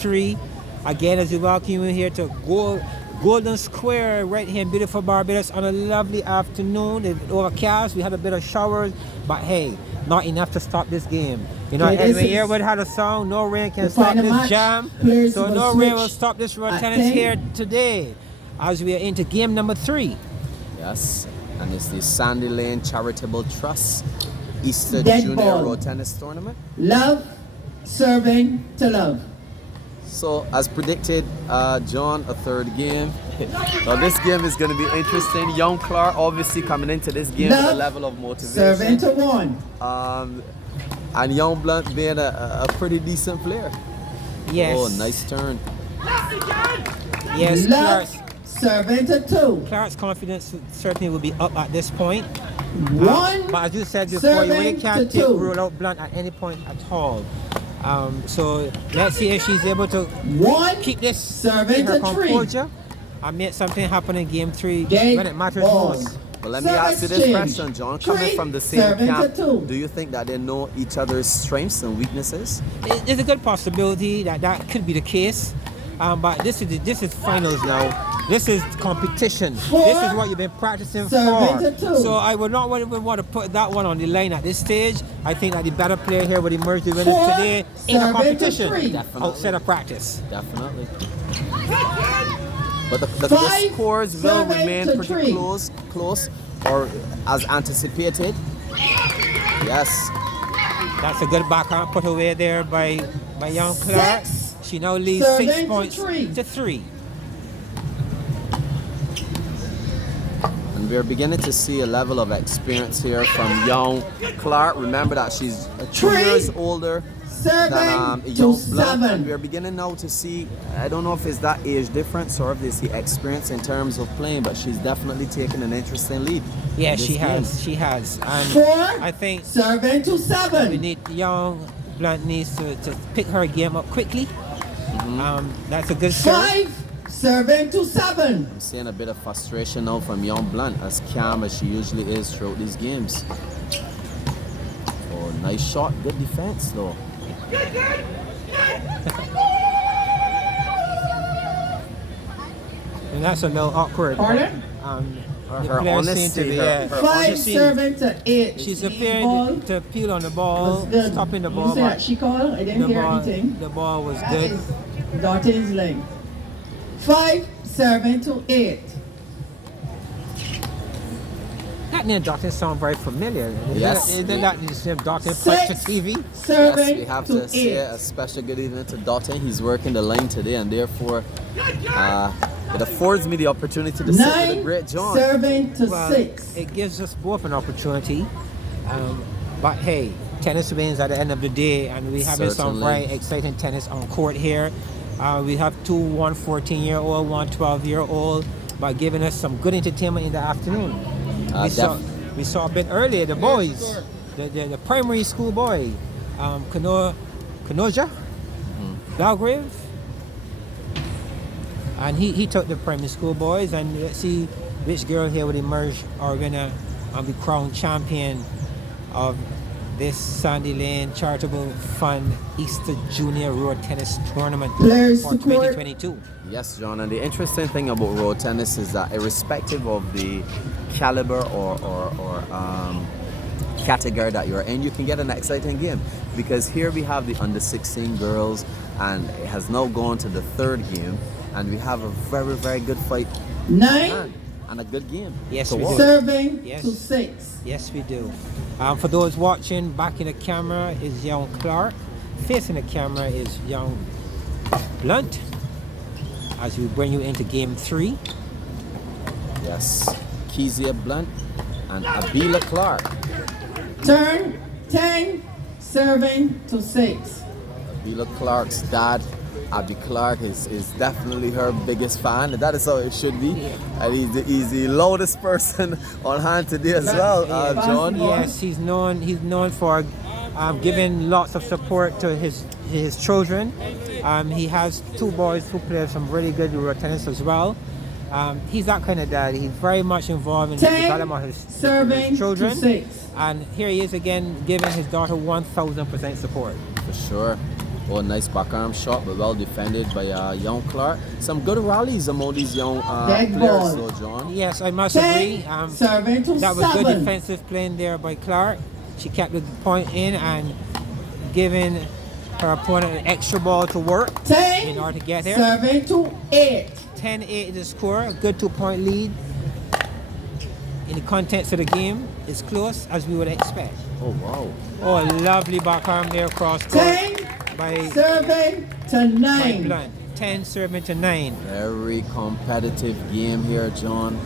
3. Again, as we welcome you here to Golden Square, right here in beautiful Barbados on a lovely afternoon. It's overcast. We had a bit of showers, but hey, not enough to stop this game. You know, Edwin Yearwood had a song, "No rain can stop this jam." So no rain will stop this road tennis here today, as we are into game number 3. Yes, and it's the Sandy Lane Charitable Trust Easter Junior Road Tennis Tournament. Love, serving to love. So, as predicted, John, a third game. Now, this game is going to be interesting. Young Clark obviously coming into this game with a level of motivation. Serving to 1. And Young Blunt being a pretty decent player. Yes. Oh, nice turn. Yes, Love, serving to 2. Clark's confidence certainly will be up at this point. 1. But as you said before, you really serving can't to take 2. rule out Blunt at any point at all. So let's see if she's able to 1. keep this Serving her to 3. composure and make something happen in game 3 Game when it matters ball. most. But let me Service ask you this change. question, John. Coming 3, from the same serving to camp, 2. do you think that they know each other's strengths and weaknesses? There's a good possibility that that could be the case, but this is finals now. This is competition. 4, This is what you've been practicing serving for. to 2. So I would not want to put that one on the line at this stage. I think that the better player here would emerge the winner 4, today in a serving to competition 3. outside of practice. Definitely. But the 5, scores will serving remain to pretty 3. close, or as anticipated. Yes. That's a good backhand put away there by young Clark. 6, She now leads serving 6 to points 3. to 3. And we're beginning to see a level of experience here from young Clark. Remember that she's 2 3, years older than Serving to young Blunt. And 7. we're beginning now to see, I don't know if it's that age difference or if it's the experience in terms of playing, but she's definitely taking an interesting lead. Yeah, in this she game. has. She has. And 4, I think serving to we 7. need young Blunt needs to pick her game up quickly. That's a good serve. 5, serving to 7. I'm seeing a bit of frustration now from young Blunt, as calm as she usually is throughout these games. Oh, nice shot, good defense though. And that's a little awkward. Pardon? The Her players honesty, seem to be, her 5, she- serving to 8. She's Ball appearing to peel on the ball, was good. stopping the You ball, say but that she called? I didn't the hear ball, anything. the ball was That good. is Dottin's length. 5, serving to 8. That name Dottin sound very familiar. Yes. Isn't that the same Dottin played to 6, TV? Yes, serving we have to to say 8. a special good evening to Dottin. He's working the line today, and therefore it affords me the opportunity to sit with a 9, great John. serving to Well, 6. it gives us both an opportunity. But hey, tennis wins at the end of the day, and we're having some Certainly. very exciting tennis on court here. We have one 14-year-old, one 12-year-old, but giving us some good entertainment in the afternoon. We saw a bit earlier the boys, the primary school boy, Kanoja, Belgrave, and he took the primary school boys, and let's see which girl here would emerge or winner and be crowned champion of this Sandy Lane Charitable Fund Easter Junior Road Tennis Tournament Players for to court. 2022. Yes, John, and the interesting thing about road tennis is that irrespective of the caliber or category that you're in, you can get an exciting game. Because here we have the under 16 girls, and it has now gone to the third game, and we have a very, very good fight 9, and a good game. Yes, to we watch. do. serving Yes. to 6. Yes, we do. For those watching, back in the camera is young Clark. Facing the camera is young Blunt. As we bring you into game 3. Yes, Kezia Blunt and Abila Clark. Turn 10, serving to 6. Abila Clark's dad, Abby Clark, is definitely her biggest fan. That is how it should be. And he's the loudest person on hand today as well, John. Yes, he's known for giving lots of support to his children. He has 2 boys who play some really good road tennis as well. He's that kind of dad. He's very much involved in the 10, development of his serving children. to 6. And here he is again giving his daughter 1000% support. For sure. Oh, nice backarm shot, but well defended by young Clark. Some good rallies among these young Dead players, ball. though, John. Yes, I must 10, agree. serving to That was good 7. defensive playing there by Clark. She kept the point in and giving her opponent an extra ball to work 10, in order to get there. serving to 8. 10-8 is the score. A good 2-point lead. In the context of the game, it's close as we would expect. Oh, wow. Oh, lovely backarm there across court 10, by serving to 9. Blunt. 10 serving to 9. Very competitive game here, John.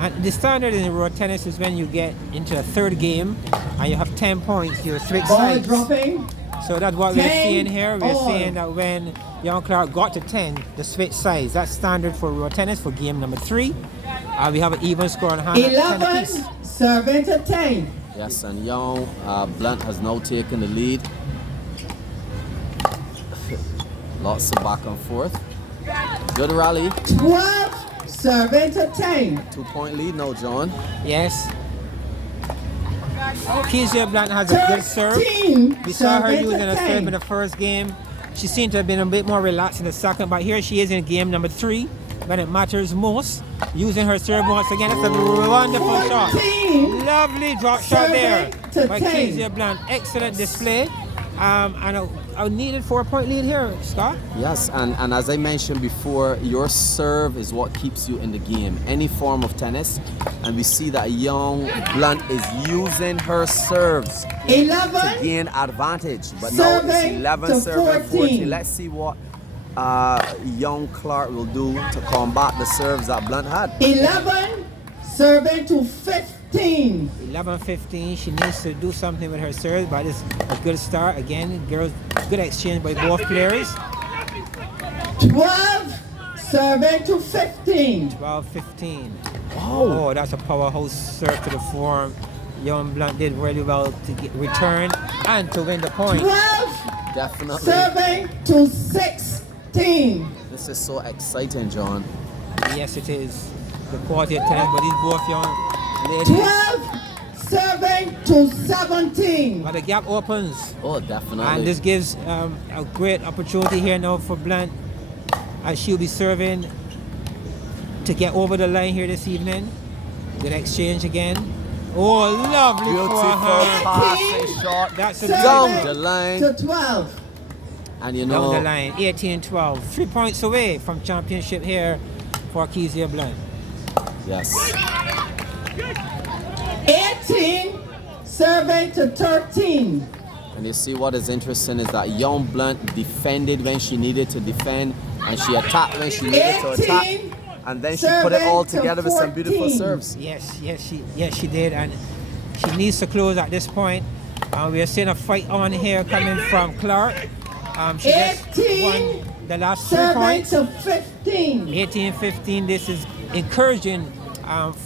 And the standard in road tennis is when you get into the third game and you have 10 points, you switch Ball sides. dropping. So that's what we're 10 seeing here. We're all. seeing that when young Clark got to 10, the switch sides. That's standard for road tennis for game number 3. We have an even score on hand at 10 apiece. 11, serving to 10. Yes, and young Blunt has now taken the lead. Lots of back and forth. Good rally. 12, serving to 10. 2-point lead now, John. Yes. Kezia Blunt has a good serve. 13, We saw her serving using to a serve 10. in the first game. She seemed to have been a bit more relaxed in the second, but here she is in game number 3 when it matters most. Using her serve once again. That's a wonderful shot. 14, Lovely drop shot there serving to by 10. Kezia Blunt. Excellent display. And a needed 4-point lead here, Scott. Yes, and as I mentioned before, your serve is what keeps you in the game. Any form of tennis. And we see that young Blunt is using her serves to 11, gain advantage. But now it's serving 11 to serving 14. 14. Let's see what young Clark will do to combat the serves that Blunt had. 11, serving to 15. 11-15. She needs to do something with her serve, but it's a good start. Again, girls, good exchange by both players. 12, serving to 15. 12-15. Oh, that's a powerhouse serve to the form. Young Blunt did really well to get return and to win the point. 12, Definitely. serving to 16. This is so exciting, John. Yes, it is. The quality of tennis, but these both young ladies. 12, serving to 17. But the gap opens. Oh, definitely. And this gives a great opportunity here now for Blunt as she'll be serving to get over the line here this evening. Good exchange again. Oh, lovely Beautiful forehand. passing shot. That's a Down good the line. To 12. And you down the know, line. 18-12. 3 points away from championship here for Kezia Blunt. yes. 18, serving to 13. And you see what is interesting is that young Blunt defended when she needed to defend, and she attacked when she needed to attack, 18, and then she put it all serving to together with some beautiful 14. serves. Yes, she did, and she needs to close at this point. We are seeing a fight on here coming from Clark. She just 18, won the last 3 serving points. to 15. 18-15. This is encouraging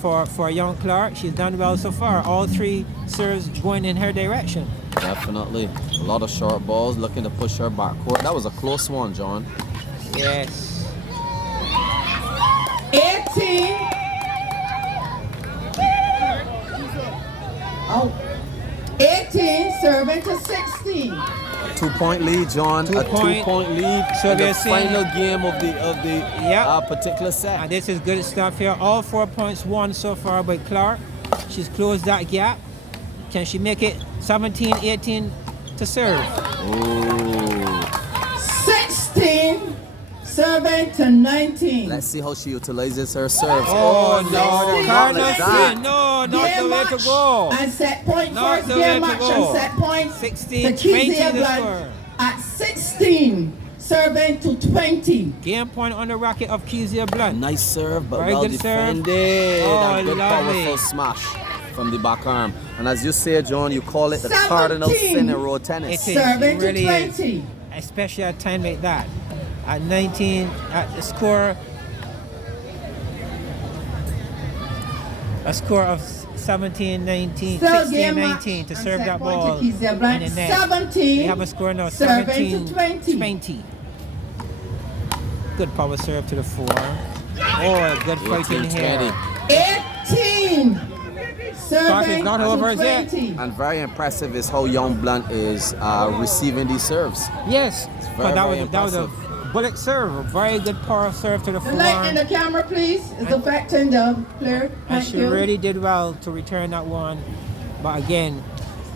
for young Clark. She's done well so far. All 3 serves going in her direction. Definitely. A lot of short balls looking to push her back court. That was a close one, John. Yes. 18. Oh. 18, serving to 16. 2-point lead, John. A 2-point lead. So in the they're saying- final game of the Yep. particular set. And this is good stuff here. All 4 points won so far by Clark. She's closed that gap. Can she make it 17-18 to serve? Ooh. 16, serving to 19. Let's see how she utilizes her serves. Oh, no, no, not like Carlos, that. no, not Game the way to match go. And set point Not first the game way to match go. and set point 16, to Kezia 20 the Blunt score. at 16, serving to 20. Game point on the racket of Kezia Blunt. Nice serve, but Very well good serve. defended. Oh, and good lovely. powerful smash from the back arm. And as you say, John, you call it the 17. cardinal sin in road tennis. It is. Serving It really to is. 20. Especially at a time like that. At 19, at the score, a score of 17-19, Still game match 16-19 to and serve set that point ball to Kezia Blunt. in the net. 17, We have a score now, serving to 17-20. Good power serve to the 4. Oh, a good fight in 18-20. here. 18, Start is Serving not to over as yet. 20. And very impressive is how young Blunt is receiving these serves. Yes, very, that very was a bullet serve, a very good power serve to the The light in forearm. the camera, please. Is affecting the player. And Thank she you. really did well to return that one. But again,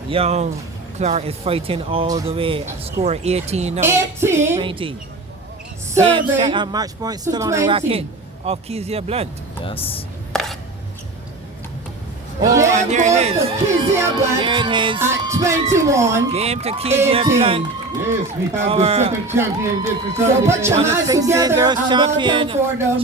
young Clark is fighting all the way. Score 18 now. 18. 20. Game Serving set and match point to still on the 20. racket of Kezia Blunt. Yes. Oh, and there it goes is. to Kezia Blunt There it is. at 21. Game to Kezia 18. Blunt. Yes, we have Our- the second champion. This is So put your On the hands 16 together girls and champion, welcome for the